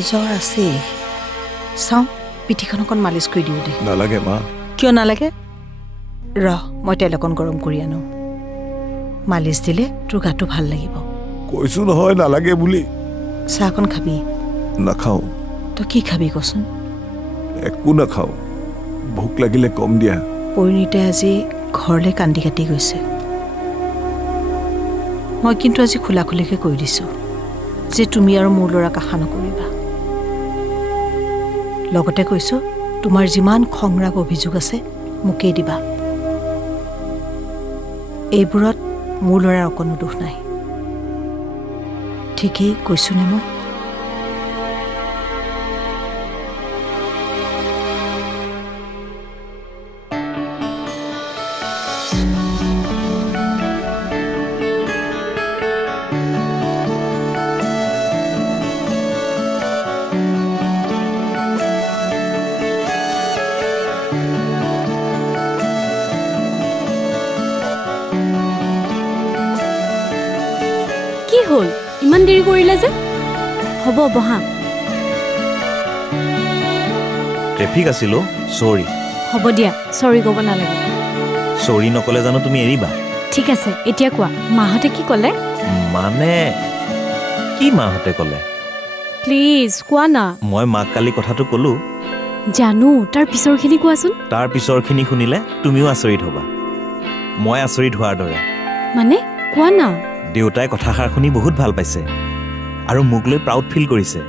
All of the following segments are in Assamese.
জ্বৰ আছে চাওঁ পিঠিখন অকণ মালিচ কৰি দিওঁ দে নালাগে মা কিয় নালাগে মই তেল অকণ গৰম কৰি আনো মালিচ দিলে তোৰ গাটো ভাল লাগিব কৈছো নহয় নালাগে বুলি চাহ অকণ খাবি নাখাওঁ তই কি খাবি কচোন একো নাখাওঁ ভোক লাগিলে কম দিয়া পৰিণীতে আজি ঘৰলৈ কান্দি কাটি গৈছে মই কিন্তু আজি খোলাখুলিকৈ কৈ দিছোঁ যে তুমি আৰু মোৰ ল'ৰাক আশা নকৰিবা লগতে কৈছোঁ তোমাৰ যিমান খংৰাগ অভিযোগ আছে মোকেই দিবা এইবোৰত মোৰ ল'ৰাৰ অকণো দোষ নাই ঠিকেই কৈছোঁনে মই কি হ'ল ইমান দেৰি কৰিলে যে হ'ব বহা ট্ৰেফিক আছিলো সৰি হ'ব দিয়া সৰি ক'ব নালাগে সৰি নকলে জানো তুমি এৰিবা ঠিক আছে এতিয়া কোৱা মাহঁতে কি ক'লে মানে কি মাহঁতে ক'লে প্লিজ কোৱা না মই মাক কালি কথাটো ক'লো জানো তাৰ পিছৰখিনি কোৱাচোন তাৰ পিছৰখিনি শুনিলে তুমিও আচৰিত হ'বা মই আচৰিত হোৱাৰ দৰে মানে কোৱা না দেউতাই কথাষাৰ শুনি বহুত ভাল পাইছে আৰু মোক লৈ প্ৰাউড ফিল কৰিছে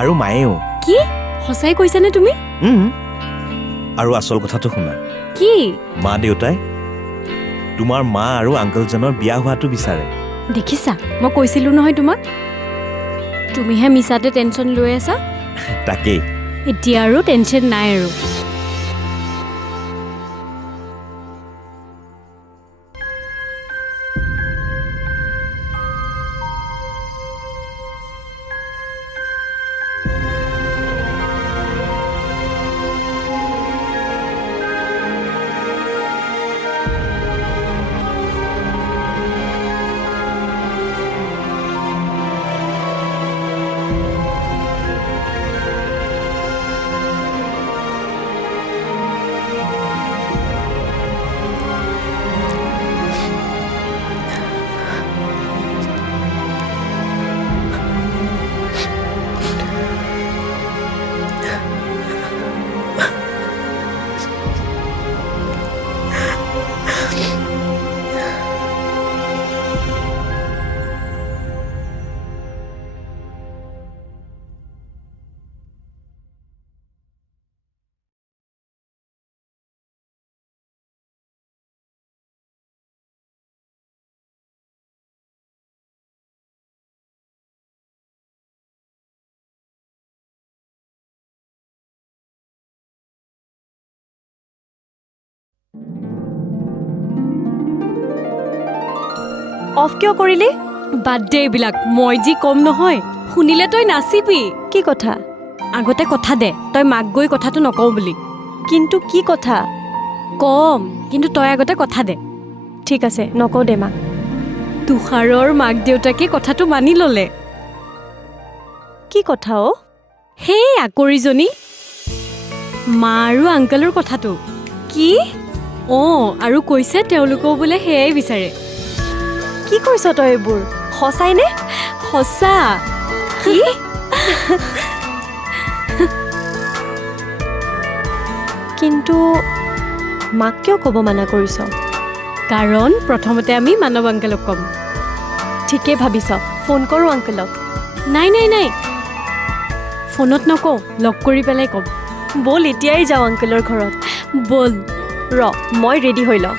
আৰু মায়েও কি সঁচাই কৈছানে তুমি আৰু আচল কথাটো শুনা কি মা দেউতাই তোমাৰ মা আৰু আংকলজনৰ বিয়া হোৱাটো বিচাৰে দেখিছা মই কৈছিলোঁ নহয় তোমাক তুমিহে মিছাতে টেনশ্যন লৈ আছা তাকেই এতিয়া আৰু টেনশ্যন নাই আৰু অফ কিয় কৰিলি বাদ দে এইবিলাক মই যি কম নহয় শুনিলে তই নাচিবি কি কথা আগতে কথা দে তই মাক গৈ কথাটো নকওঁ বুলি কিন্তু কি কথা কম কিন্তু তই আগতে কথা দে ঠিক আছে নকওঁ দে মাক তুষাৰৰ মাক দেউতাকে কথাটো মানি ল'লে কি কথা অ সেই আকৰিজনী মা আৰু আংকলৰ কথাটো কি আৰু কৈছে তেওঁলোকেও বোলে সেয়াই বিচাৰে কি কৈছ তই এইবোৰ সঁচাই নে সঁচা কি কিন্তু মাক কিয় ক'ব মানা কৰিছ কাৰণ প্ৰথমতে আমি মানৱ আংকলক ক'ম ঠিকেই ভাবিছ ফোন কৰোঁ আংকলক নাই নাই নাই ফোনত নকওঁ লগ কৰি পেলাই ক'ম ব'ল এতিয়াই যাওঁ আংকলৰ ঘৰত ব'ল মই ৰেডি হৈ লওঁ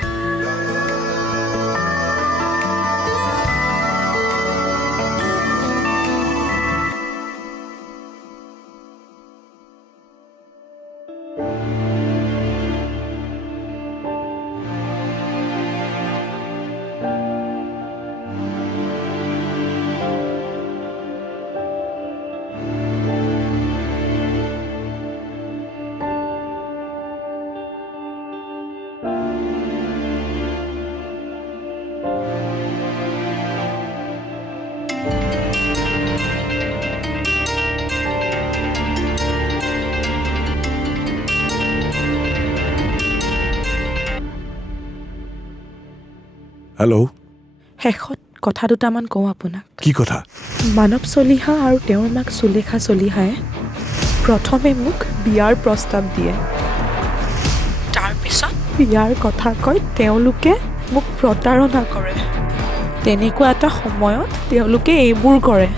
হেল্ল' শেষত কথা দুটামান কওঁ আপোনাক। কি কথা? মানৱ চলিহা আৰু তেওঁৰ মাক সুলেখা চলিহাই প্ৰথমে মোক বিয়াৰ প্ৰস্তাৱ দিয়ে। তাৰপিছত বিয়াৰ কথা কৈ তেওঁলোকে মোক প্ৰতাৰণা কৰে। তেনেকুৱা এটা সময়ত তেওঁলোকে এইবোৰ কৰে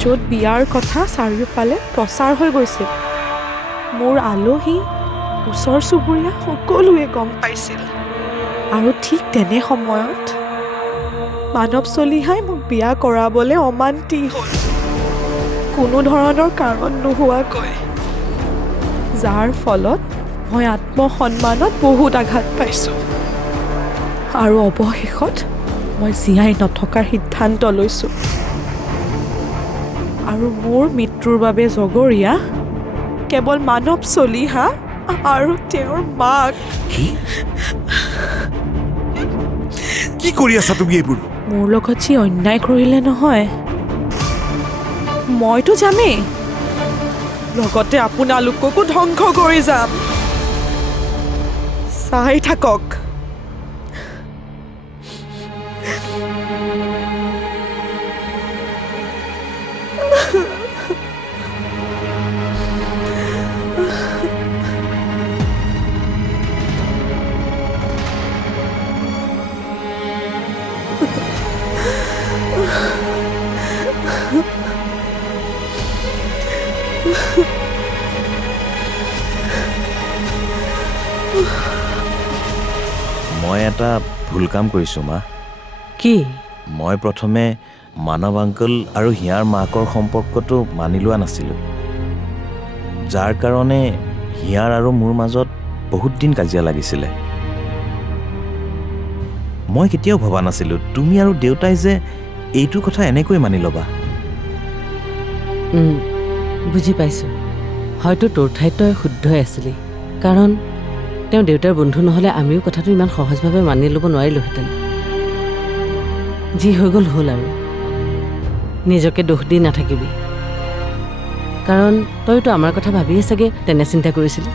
য'ত বিয়াৰ কথা চাৰিওফালে প্ৰচাৰ হৈ গৈছিল। মোৰ আলহী, ওচৰ চুবুৰীয়া সকলোৱে গম পাইছিল। আৰু ঠিক তেনে সময়ত মানৱ চলিহাই মোক বিয়া কৰাবলৈ অমান্তি হ'ল, কোনো ধৰণৰ কাৰণ নোহোৱাকৈ, যাৰ ফলত মই আত্মসন্মানত বহুত আঘাত পাইছোঁ। আৰু অৱশেষত মই জীয়াই নথকাৰ সিদ্ধান্ত লৈছোঁ। আৰু মোৰ মৃত্যুৰ বাবে জগৰীয়া কেৱল মানৱ চলিহা আৰু তেওঁৰ মাক। কি কৰি আছা তুমি এইবোৰ? মোৰ লগত যি অন্যায় কৰিলে নহয়, মইতো যামেই, লগতে আপোনালোককো ধ্বংস কৰি যাম। চাই থাকক। মই এটা ভুল কাম কৰিছোঁ মা। কি? মই প্ৰথমে মানৱ আংকল আৰু হিয়াৰ মাকৰ সম্পৰ্কটো মানি লোৱা নাছিলোঁ, যাৰ কাৰণে হিয়াৰ আৰু মোৰ মাজত বহুত দিন কাজিয়া লাগিছিলে। মই কেতিয়াও ভবা নাছিলোঁ তুমি আৰু দেউতাই যে এইটো কথা এনেকৈ মানি ল'বা। বুজি পাইছোঁ। হয়তো তোৰ ঠাইত তই শুদ্ধই আছিলি, কাৰণ তেওঁ দেউতাৰ বন্ধু নহ'লে আমিও কথাটো ইমান সহজভাৱে মানি ল'ব নোৱাৰিলোহেঁতেন। যি হৈ গ'ল হ'ল আৰু নিজকে দোষ দি নাথাকিবি, কাৰণ তইতো আমাৰ কথা ভাবিয়ে চাগে তেনে চিন্তা কৰিছিলি।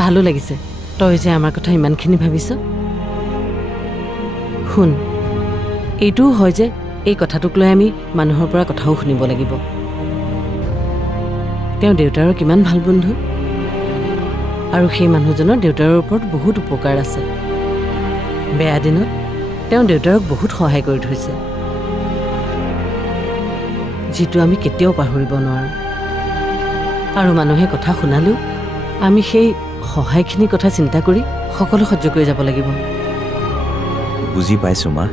ভালো লাগিছে তই যে আমাৰ কথা ইমানখিনি ভাবিছ। শুন, এইটোও হয় যে এই কথাটোক লৈ আমি মানুহৰ পৰা কথাও শুনিব লাগিব। তেওঁ দেউতাৰৰ কিমান ভাল বন্ধু, আৰু সেই মানুহজনৰ দেউতাৰৰ ওপৰত বহুত উপকাৰ আছে। বেয়া দিনত তেওঁ দেউতাৰক বহুত সহায় কৰি থৈছে, যিটো আমি কেতিয়াও পাহৰিব নোৱাৰোঁ। আৰু মানুহে কথা শুনালেও আমি সেই সহায়খিনিৰ কথা চিন্তা কৰি সকলো সহ্য কৰি যাব লাগিব। বুজি পাইছোঁ মা।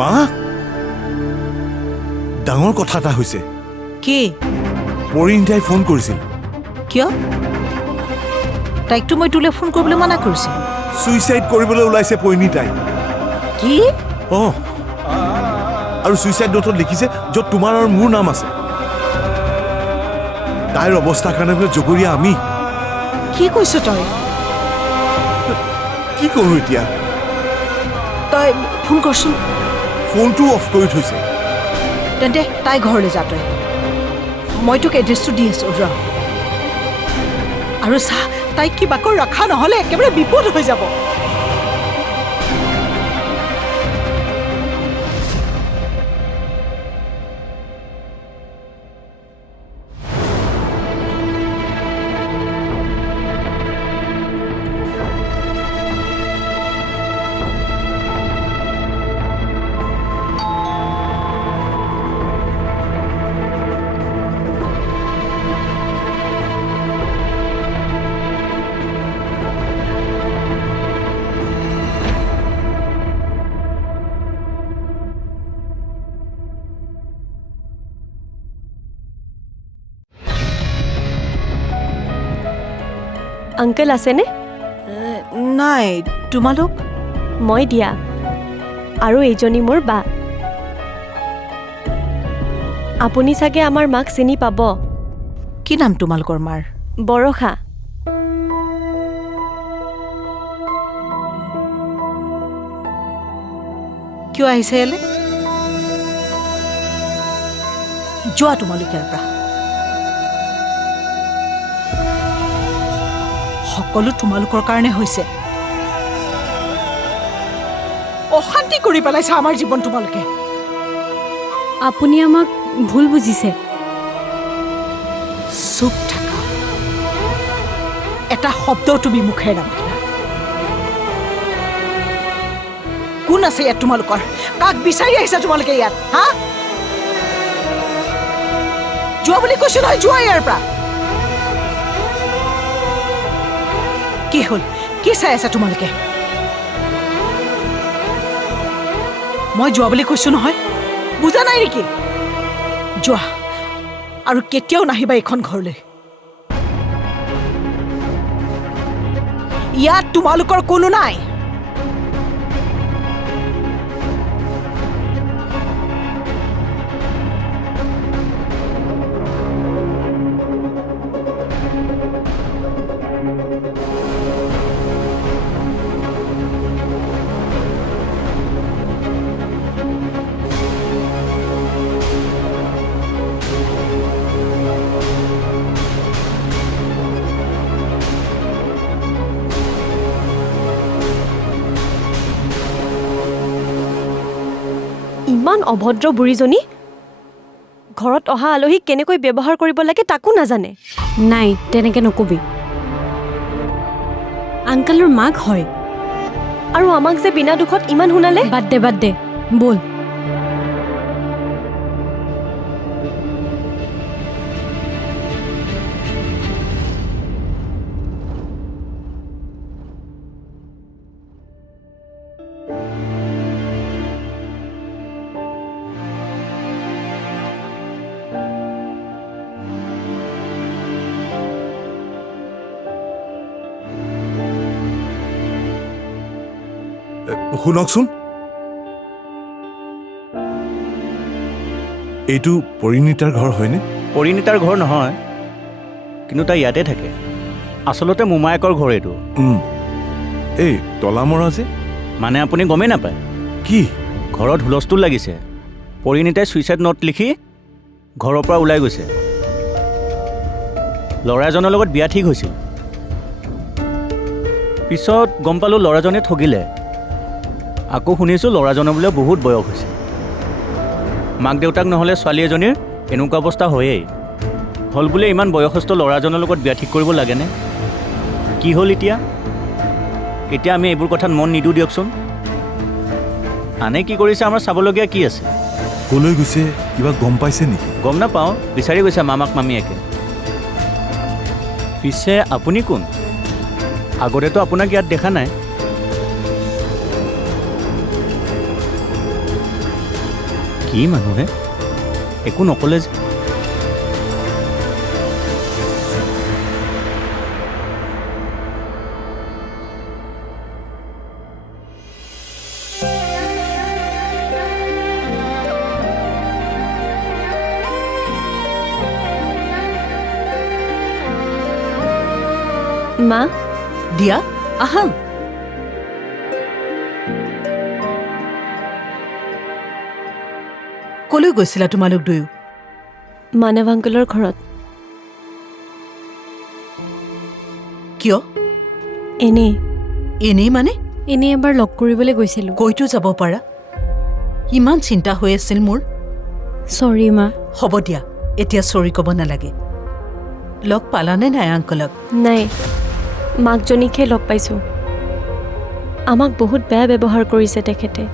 মা, ডাঙৰ কথা এটা হৈছে। কি? পৰিণীতাই ফোন কৰিছিল। কিয়? তাইকতো মই তোলৈ ফোন কৰিবলৈ মানা কৰিছিলোঁ। ছুইচাইড কৰিবলৈ ওলাইছে পৰিণীতাই। কি? অঁ, আৰু ছুইচাইড নোটত লিখিছে য'ত তোমাৰ আৰু মোৰ নাম আছে। তাইৰ অৱস্থাৰ কাৰণে বোলে জগৰীয়া আমি। কি কৈছ তই? কি কৰোঁ এতিয়া? তই ফোন কৰচোন। ফোনটো অফ কৰি থৈছে। তেন্তে তাই ঘৰলৈ যা তই। মই তোক এড্ৰেছটো দি আছোঁ, ৰ। আৰু চা, তাইক কিবাকৈ ৰখা নহ'লে একেবাৰে বিপদ হৈ যাব। আংকল আছেনে? নাই, তোমালোক? মই দিয়া, আৰু এইজনী মোৰ বা। আপুনি চাগে আমাৰ মাক চিনি পাব। কি নাম তোমালোকৰ মাৰ? বৰষা। কিয় আহিছে ইয়ালৈ? যোৱা তোমালোকে ইয়াৰ পৰা। সকলো তোমালোকৰ কাৰণে হৈছে। অশান্তি কৰি পেলাইছে আমাৰ জীৱন তোমালোকে। আপুনি আমাক ভুল বুজিছে। চুপ থাকা, এটা শব্দও তুমি মুখেৰে নামাতিবা। কোন আছে ইয়াত তোমালোকৰ? কাক বিচাৰি আহিছা তোমালোকে ইয়াত? হা, যোৱা বুলি কৈছো নহয়, যোৱা ইয়াৰ পৰা। কি হ'ল? কি চাই আছা তোমালোকে? মই যোৱা বুলি কৈছো নহয়, বুজা নাই নেকি? যোৱা আৰু কেতিয়াও নাহিবা এইখন ঘৰলৈ। ইয়াত তোমালোকৰ কোনো নাই। ইমান অভদ্ৰ বুঢ়ীজনী ঘৰত অহা আলহীক কেনেকৈ ব্যৱহাৰ কৰিব লাগে তাকো নাজানে। নাই, তেনেকৈ নকবি। আংকালৰ মাক হয়। আৰু আমাক যে বিনা দুখত ইমান শুনালে। বাদ দে, বল। শুনকচোন, এইটো পৰিণীতাৰ ঘৰ হয়নে? পৰিণীতাৰ ঘৰ নহয়, কিন্তু তাই ইয়াতে থাকে। আচলতে মোমায়েকৰ ঘৰ এইটো। এই তলামৰা যে, মানে আপুনি গমেই নাপায়? কি ঘৰত হুলস্থুল লাগিছে। পৰিণীতাই ছুইচাইড নোট লিখি ঘৰৰ পৰা ওলাই গৈছে। ল'ৰা এজনৰ লগত বিয়া ঠিক হৈছিল। পিছত গম পালোঁ ল'ৰাজনে ঠগিলে। আকৌ শুনিছোঁ ল'ৰাজনৰ বোলে বহুত বয়স হৈছে। মাক দেউতাক নহ'লে ছোৱালী এজনীৰ এনেকুৱা অৱস্থা হয়েই। হ'ল বোলে ইমান বয়সস্থ ল'ৰাজনৰ লগত বিয়া ঠিক কৰিব লাগেনে? কি হ'ল এতিয়া? এতিয়া আমি এইবোৰ কথাত মন নিদিওঁ দিয়কচোন। আনে কি কৰিছে আমাৰ চাবলগীয়া কি আছে? ক'লৈ গৈছে কিবা গম পাইছে নেকি? গম নাপাওঁ, বিচাৰি গৈছে মামাক মামীয়েকে। পিছে আপুনি কোন? আগতেতো আপোনাক ইয়াত দেখা নাই। কি মানুহে একো নক'লে যে? মা, দিয়া আহা। কলৈ গৈছিলা তোমালোক দুয়ো? মানৱ আংকলৰ ঘৰত। কিয়? এনেই। এনেই মানে? এনেই এবাৰ লগ কৰিবলৈ গৈছিলোঁ। কৈতো যাব পাৰা। ইমান চিন্তা হৈ আছিল মোৰ। চৰি মা। হ'ব দিয়া, এতিয়া চৰি ক'ব নালাগে। লগ পালানে নাই আংকলক? নাই, মাকজনীকহে লগ পাইছোঁ। আমাক বহুত বেয়া ব্যৱহাৰ কৰিছে তেখেতে।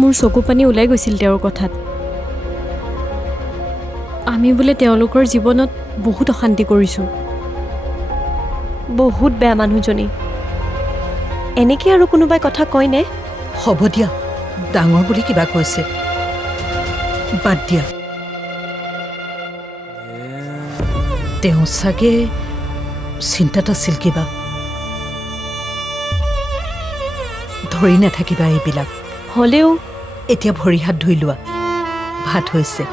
মোৰ চকু পানী ওলাই গৈছিল তেওঁৰ কথাত। আমি বোলে তেওঁলোকৰ জীৱনত বহুত অশান্তি কৰিছোঁ। বহুত বেয়া মানুহজনী। এনেকৈ আৰু কোনোবাই কথা কয়নে? হ'ব দিয়া, ডাঙৰ বুলি কিবা কৈছে, বাদ দিয়া। তেওঁ চাগে চিন্তাত আছিল কিবা। ধৰি নাথাকিবা এইবিলাক। হ'লেও এতিয়া ভৰি হাত ধুই লোৱা, ভাত হৈছে।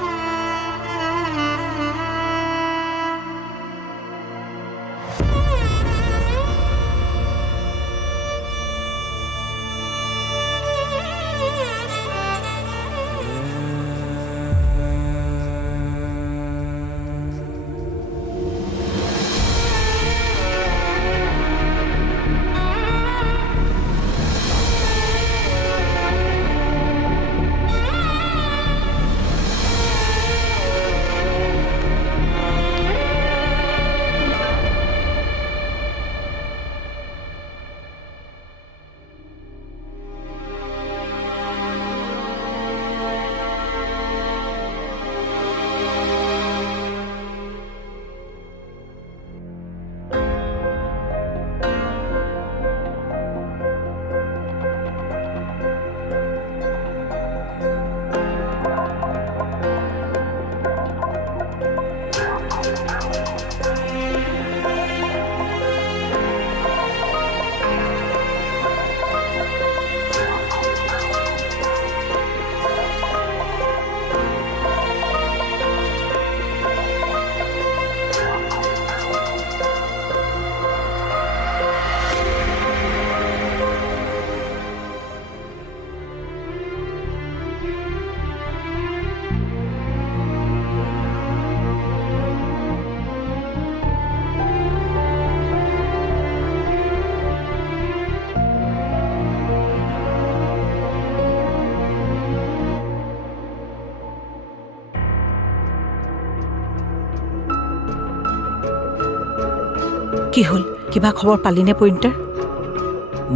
কি হ'ল কিবা খবৰ পালিনে পৰিণীতাৰ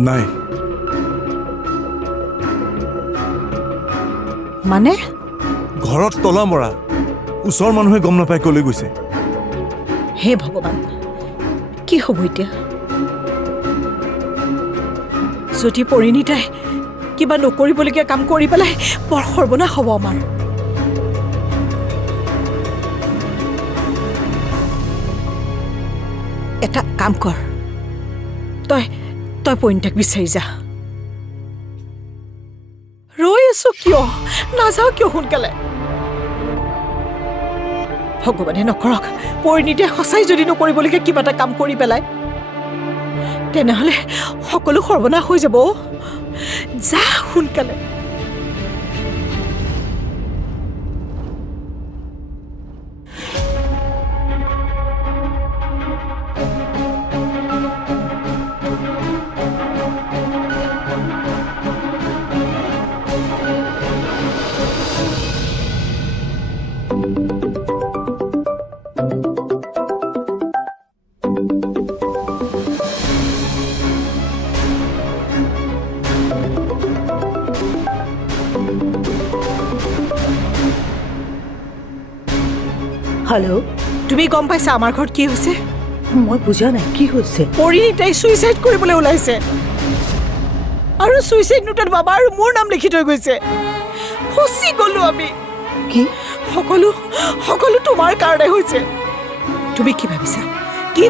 নাই মানে ঘৰত তলা মৰা ওচৰৰ মানুহে গম নাপায় কলৈ গৈছে হে ভগৱান কি হ'ব এতিয়া যদি পৰিণীতাই কিবা নকৰিবলগীয়া কাম কৰি পেলাই বৰ সৰ্বনাশ হ'ব আমাৰ এটা কাম কৰ তই তই পৰিণীতাক বিচাৰি যা ৰৈ আছো কিয় নাযাও কিয় সোনকালে ভগৱানে নকৰক পৰিণীতাই সঁচাই যদি নকৰিবলগীয়া কিবা এটা কাম কৰি পেলাই তেনেহ'লে সকলো সৰ্বনাশ হৈ যাব যা সোনকালে হেল্ল' তুমি গম পাইছা আমাৰ ঘৰত কি হৈছে মই বুজা নাই কি হৈছে পৰিণীতাই ছুইচাইড কৰিবলৈ ওলাইছে আৰু ছুইচাইড নোটত বাবা আৰু মোৰ নাম লিখি থৈ গৈছে ফচি গ'লো আমি কি সকলো সকলো তোমাৰ কাৰণে হৈছে তুমি কি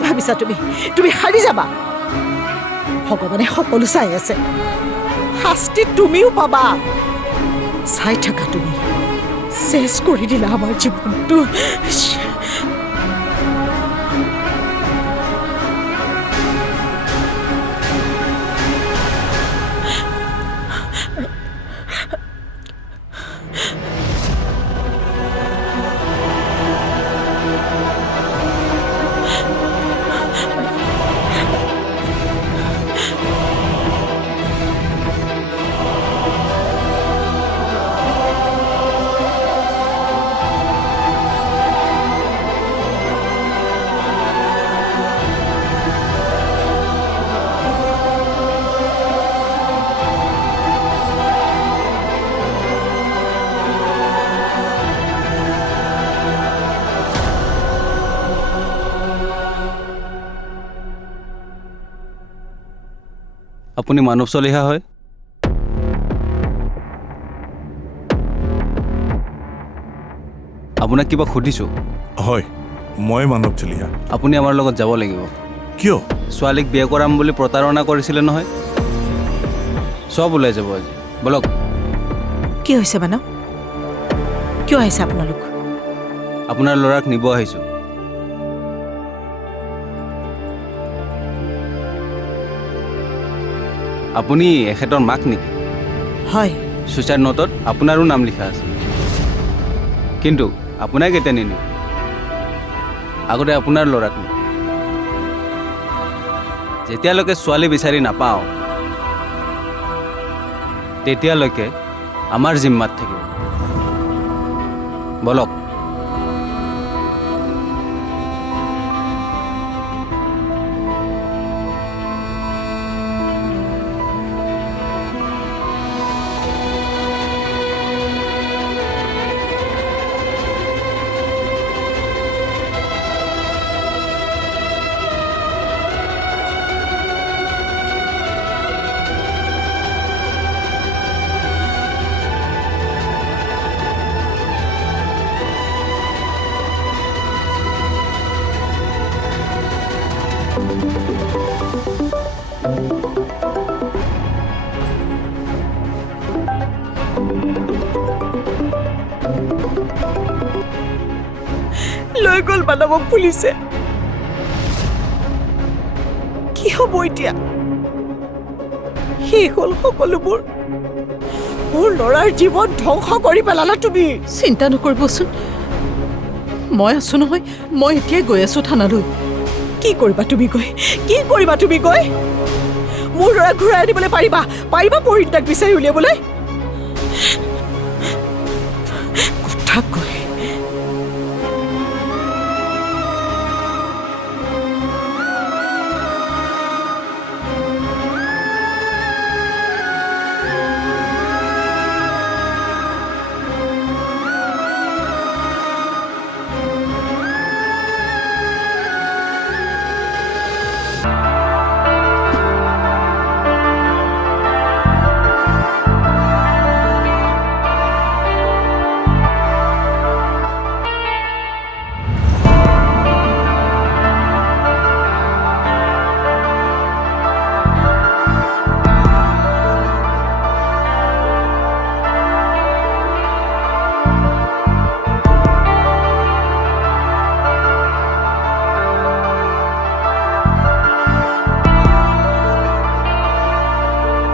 ভাবিছা তুমি হাৰি যাবা ভগৱানে সকলো চাই আছে শাস্তি তুমিও পাবা চাই থাকা তুমি শেষ কৰি দিলা আমাৰ জীৱনটো আপুনি মানৱ চলিহা হয় আপোনাক কিবা সুধিছোঁ হয় মই মানৱ চলিহা আপুনি আমাৰ লগত যাব লাগিব কিয় ছোৱালীক বিয়া কৰাম বুলি প্ৰতাৰণা কৰিছিলে নহয় চব ওলাই যাব আজি বলক কি হৈছে মানৱ কিয় আহিছে আপোনালোক আপোনাৰ ল'ৰাক নিব আহিছোঁ আপুনি এখেতৰ মাক নেকি হয় ছুইচাইড নোটত আপোনাৰো নাম লিখা আছে কিন্তু আপোনাক এতিয়া নিনিও আগতে আপোনাৰ ল'ৰাক নিম যেতিয়ালৈকে ছোৱালী বিচাৰি নাপাওঁ তেতিয়ালৈকে আমাৰ জিম্মাত থাকিব বলক লৈ গ'ল মানৱক পুলিচে কি হ'ব এতিয়া শেষ হ'ল সকলোবোৰ মোৰ ল'ৰাৰ জীৱন ধ্বংস কৰি পেলালা তুমি চিন্তা নকৰিবচোন মই আছো নহয় মই এতিয়াই গৈ আছো থানালৈ কি কৰিবা তুমি গৈ মোৰ ল'ৰা ঘূৰাই আনিবলৈ পাৰিবা পৰিণীতাক বিচাৰি উলিয়াবলৈ কথা কয়